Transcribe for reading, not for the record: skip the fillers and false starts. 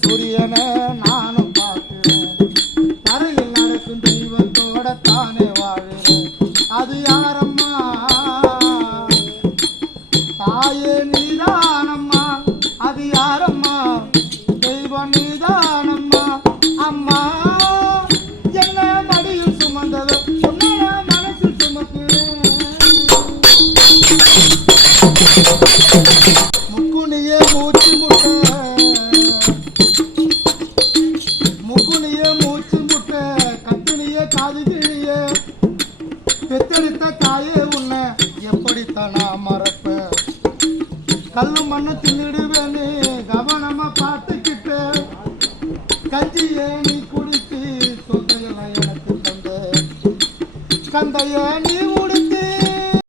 சூரியனை நானும் பார்க்கிறேன். தரையில் நடக்கும் தெய்வத்தோட தானே வாழுறேன். அது யாரம்மா? தாயே நீதானம்மா. அது யாரம்மா? தெய்வம் நீதானம்மா. அம்மா என்ன மடியில் சுமந்தது உன்னை மனசில் சுமக்கிறேன். முக்குனியே மூச்சு முட்டை, முக்குனியே மூச்சு முட்டை, கத்தினியே காது கிழியே, பெத்தெடுத்த தாயே உன்னை எப்படித்தான் நான் மறப்பேன். கல்லு மண்ணு தின்னிடுவேன்னு கவனமா பார்த்துக்கிட்டு கஞ்சியே நீ குடித்து சொத்தையெல்லாம் எனக்கு தந்த கந்தைய நீ